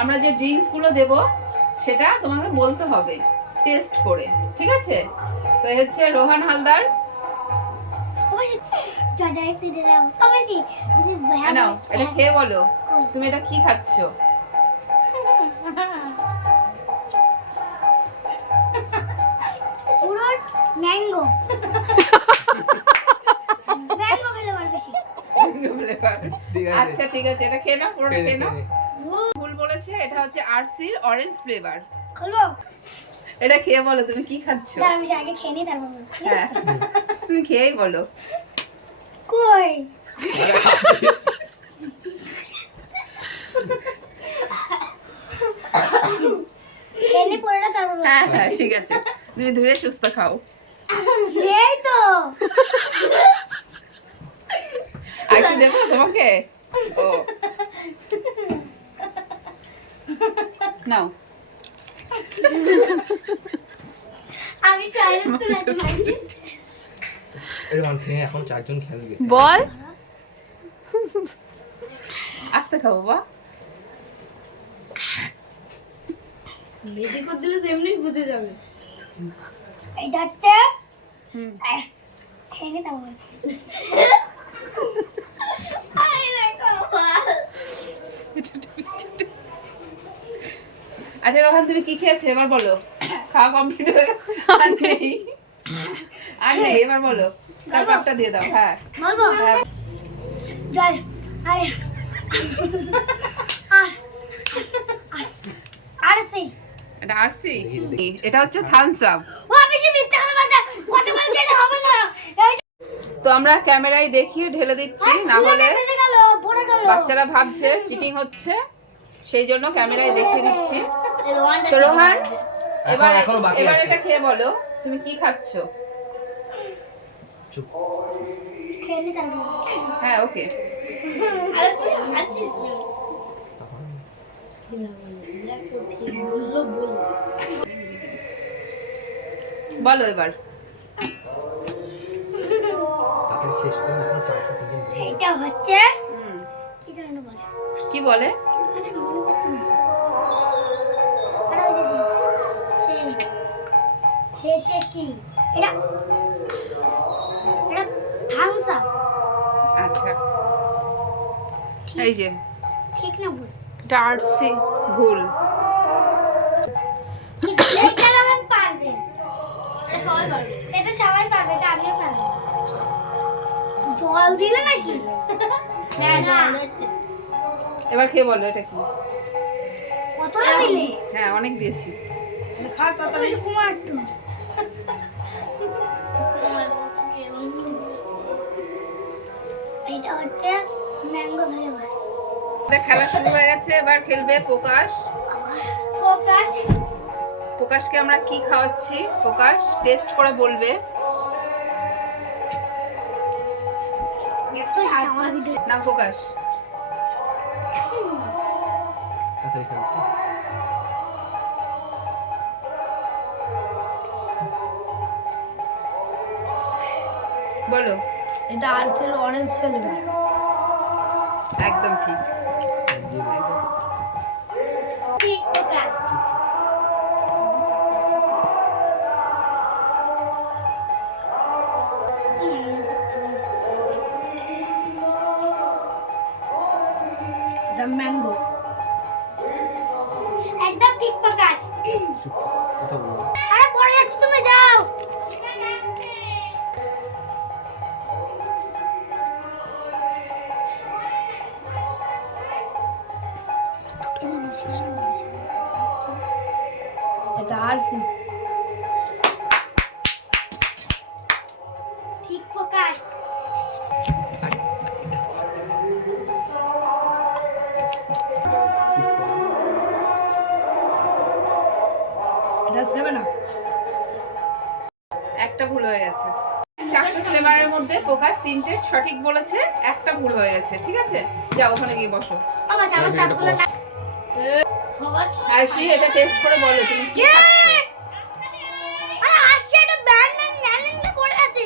আমরা যে ড্রিঙ্কস গুলো দেব সেটা তোমাকে বলতে হবে টেস্ট করে, ঠিক আছে? তো এই হচ্ছে রোহান হালদার। নাও এটা খেয়ে বলো তুমি এটা কি খাচ্ছ। ম্যাঙ্গো আচ্ছা ঠিক আছে, এটা খেয়ে নাও, পুরোটা খেয়ে নাও। ভুল বলেছে, এটা হচ্ছে আরসির অরেঞ্জ ফ্লেভার। এটা খেয়ে বলো তুমি কি খাচ্ছ। আমি আগে খেয়ে নিই তারপর বলবো। হ্যাঁ তুমি খেয়েই বলো। কই খেয়ে নি পড়াটা তারপর বলবো। হ্যাঁ হ্যাঁ ঠিক আছে, তুমি ধীরে সুস্থ খাও। এই তো আর কি দেবো তোমাকে? ও নাও। আমি টয়লেট তো যেতে পারি। এখন 4 জন খেলবে। বল আস্তে খাও বাবা। বেশি করে দিলে তো এমনি বুঝে যাবে। এটা হচ্ছে হুম খেয়ে নি তারপর বলবো। আচ্ছা রোহান তুমি কি খেয়েছো এবার বলো। খাওয়া কমপ্লিট হয়ে গেছে? আর নেই আর নেই, এবার বলো। তার কাপটা দিয়ে দাও। হ্যাঁ বলবো হ্যাঁ জল আরে আর সে এটা আরসি, এটা হচ্ছে থামস আপ। ও বেশি মিথ্যা কথা বলছে, কথা বলছে এটা হবে না। তো আমরা ক্যামেরায় দেখিয়ে ঢেলে দিচ্ছি, না হলে বেঁচে গেল পড়ে গেল। বাচ্চারা ভাবছে চিটিং হচ্ছে, সেই জন্য ক্যামেরায় দেখিয়ে দিচ্ছি। তো রোহান এবার এখনো বাকি এবার আছে। এটা খেয়ে বলো তুমি কি খাচ্ছ। চুপ। খেয়ে নি তারপর বলবো। হ্যাঁ ওকে আরে তুই আছিস দেখো ঠিক বললো বল। বলো এবার। তাড়াতাড়ি শেষ করে এখন 4 জন খেলবে। এটা হচ্ছে হুম, কি জানো বলে কি বলে? আরে মনে করছি না। আরে ওই যে সে কি এটা এটা থামস আপ আচ্ছা এই যে ঠিক না ভুল এটা আরসি, ভুল। এটা রহমান পারবে, এটা সবাই পারবে, এটা আমিও পারবো। জল দিলে নাকি? হ্যাঁ জল হচ্ছে। এবার খেয়ে বলো এটা কি। কতটা দিলে? হ্যাঁ অনেক দিয়েছি। খা তাড়াতাড়ি। কুমার তো এটা হচ্ছে ম্যাঙ্গো ফ্লেভার। আমাদের খেলা শুরু হয়ে গেছে, এবার খেলবে প্রকাশ। ফোকাস প্রকাশকে আমরা কি খাওয়াচ্ছি প্রকাশ টেস্ট করে বলবে। তো আমার ভিডিও না প্রকাশ তাড়াতাড়ি খেলতে। বলো। এটা আরসের অরেঞ্জ ফ্লেভার। একদম ঠিক। এই যে। ঠিক ফোকাস এটা ম্যাঙ্গো। একদম ঠিক ফোকাস। চুপ কথা বলো। আরে পড়ে যাচ্ছ তুমি, যাও। এটা আরসি। ঠিক ফোকাস চুপ করো। এটা 7 আপ। একটা ভুল হয়ে গেছে। চারটে ফ্লেভারের মধ্যে প্রকাশ তিনটে সঠিক বলেছে, একটা ভুল হয়ে গেছে। ঠিক আছে যাও ওখানে গিয়ে বসো। আমার আমার সবগুলো না আইসি এটা টেস্ট করে বলো তুমি কি খাচ্ছ। আরে আসছে এটা ব্যান্ড ন্যালেন্ডা করে আছে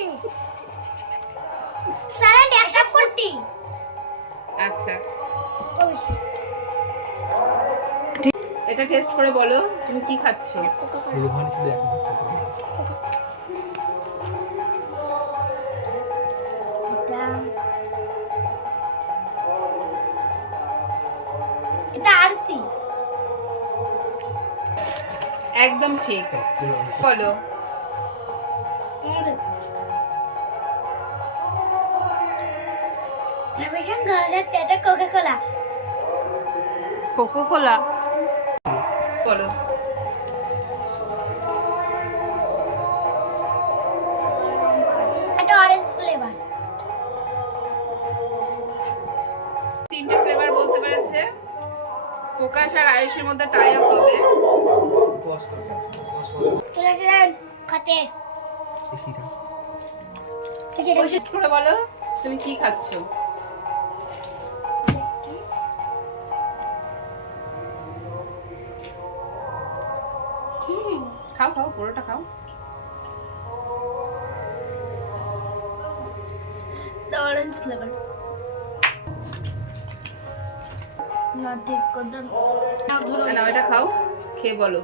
সাইলেন্ট অ্যাকসেপ্ট করতি আচ্ছা অবশ্যই এটা টেস্ট করে বলো তুমি কি খাচ্ছো। রোহানি শুধু এক মুহূর্ত করে। এটা আরসি। একদম ঠিক। বলো এটা কোকা কোলা। Coca Cola. বলো এটা অরেঞ্জ ফ্লেভার। তিনটে ফ্লেভার বলতে পেরেছে। প্রকাশ আর আয়ুষের মধ্যে টাই আপ হবে। পজ করতে হবে। চলে আসলেন খাতে। এসিটা কোশিশ করে বলো তুমি কি খাচ্ছো। খাও খাও পুরোটা খাও। Orange flavour. না ঠিক করলাম। না এটা খাও, খেয়ে বলো।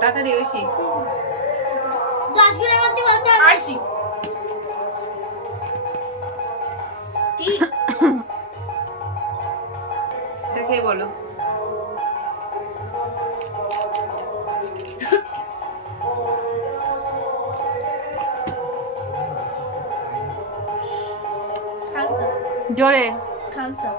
তাড়াতাড়ি ঐশী। 10 কিলোর মধ্যে বলতে হবে। আরশি। এটা খেয়ে বলো। Thums Up. জোরে। Thums Up.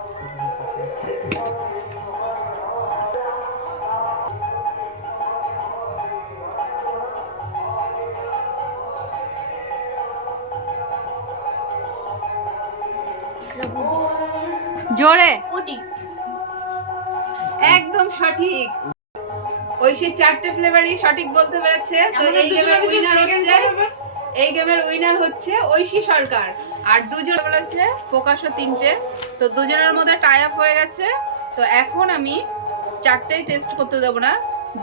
জোরে। উটি। একদম সঠিক। ঐশী চারটে ফ্লেভারই সঠিক বলতে পেরেছে। তো এই গেমের উইনার হচ্ছে ঐশী সরকার। আর দুজন বলেছে প্রকাশও তিনটে। তো দুজনের মধ্যে টাই আপ হয়ে গেছে। তো এখন আমি চারটেই টেস্ট করতে দেবো না,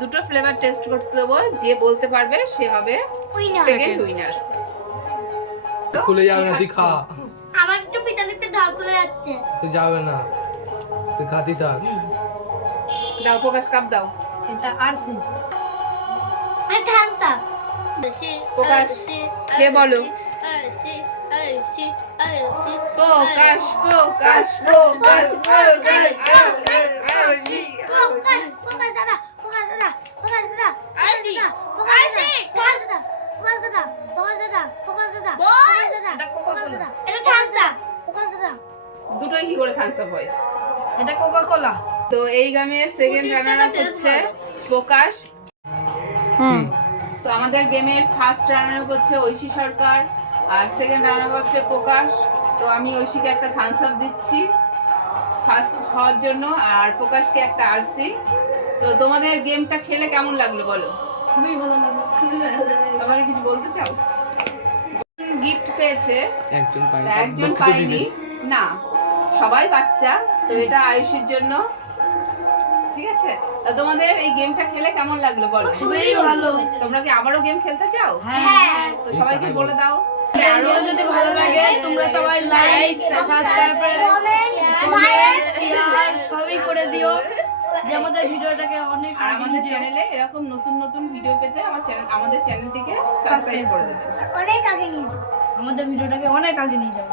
দুটো ফ্লেভার টেস্ট করতে দেবো। যে বলতে পারবে সে হবে উইনার। Second winner. খুলে যাবে না, তুই খা। আমার একটু পিতালিতে ঢাল খুলে যাচ্ছে। তুই যাবে না, তুই খাতি থাক। দাও প্রকাশ কাপ দাও। এটা আরসি। আরে থামস আপ। প্রকাশ কে বলো। প্রকাশ প্রকাশ প্রকাশ দুটোই কি করে থামস আপ হয়। এটা কোকা কোলা। তো এই গেমের সেকেন্ড রানার আপ হচ্ছে প্রকাশ। তো আমাদের গেমের ফার্স্ট রানার আপ হচ্ছে ঐশী সরকার আর সেকেন্ড রানার আপ হচ্ছে প্রকাশ। তো আমি ঐশীকে একটা থামস আপ দিচ্ছি ফার্স্ট হওয়ার জন্য, আর প্রকাশকে একটা আরসি। তো তোমাদের গেমটা খেলে কেমন লাগলো বলো। খুবই ভালো লাগে। তোমরা কি কিছু বলতে চাও। গিফট পেয়েছে একজন পাইনি, একজন পাইনি না, সবাই বাচ্চা। তো এটা আয়ুষের জন্য, ঠিক আছে। তা তোমাদের এই গেমটা খেলে কেমন লাগলো বলো। খুবই ভালো। তোমরা কি আবারও গেম খেলতে চাও। হ্যাঁ। তো সবাইকে বলে দাও। আরো যদি ভালো লাগে তোমরা সবাই লাইক সাবস্ক্রাইব কমেন্ট শেয়ার সবই করে দিও, যে আমাদের ভিডিওটাকে অনেক আর আমাদের চ্যানেলে এরকম নতুন নতুন ভিডিও পেতে আমাদের চ্যানেলটিকে সাবস্ক্রাইব করে দেবে। অনেক আগে নিয়ে যাও। আমাদের ভিডিওটাকে অনেক আগে নিয়ে যাবো।